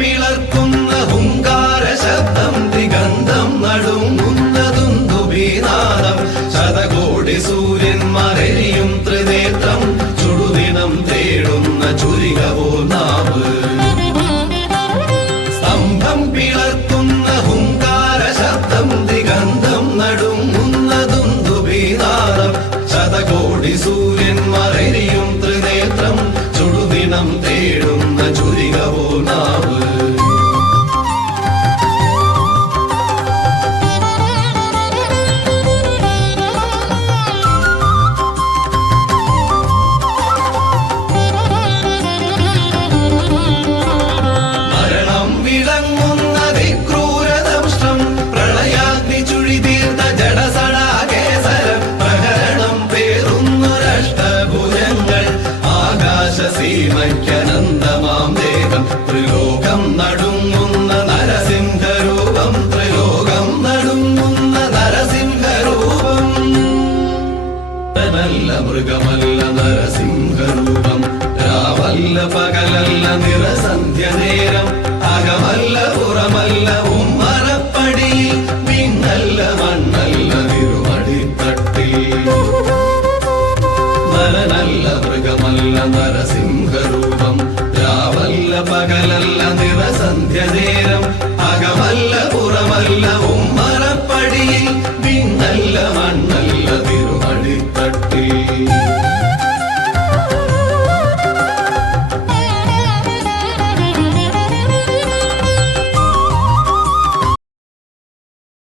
പിളർക്കുന്ന ഹുങ്കാര ശബ്ദം ദിഗന്ധം നടുങ്ങുന്ന ദുന്ദുഭീനാദം ശതകോടി സൂര്യന്മാരെയും ത്രിനേത്രം ചുടുദിനം തേടുന്ന ചുരികവോ നാവ് സ്തംഭം പിളർക്കുന്ന ഹുങ്കാര ശബ്ദം ദിഗന്ധം നടുങ്ങുന്ന ദുന്ദുഭീനാദം ശതകോടി സൂര്യന്മാരെയും ത്രിനേത്രം ചുടുദിനം തേടുന്ന ചുരികവോ നാവ് മരണം വിളങ്ങുന്ന ദിക്രൂരദംഷ്ടം പ്രളയാഗ്നി ചുഴിതീർത്ത ജഡസടാകേസരം പ്രഹരണം പേറുന്നൊരഷ്ടഭുജങ്ങൾ ആകാശസീമയ്ക്കനന്തമാം ദേഹം ത്രിലോകം നടുങ്ങുന്ന നരസിംഹരൂപം ത്രിലോകം നടുങ്ങുന്ന നരസിംഹരൂപം നല്ല മൃഗമല്ല നരസിംഹരൂപം രാവല്ല പകലല്ല നിറസന്ധ്യ നേരം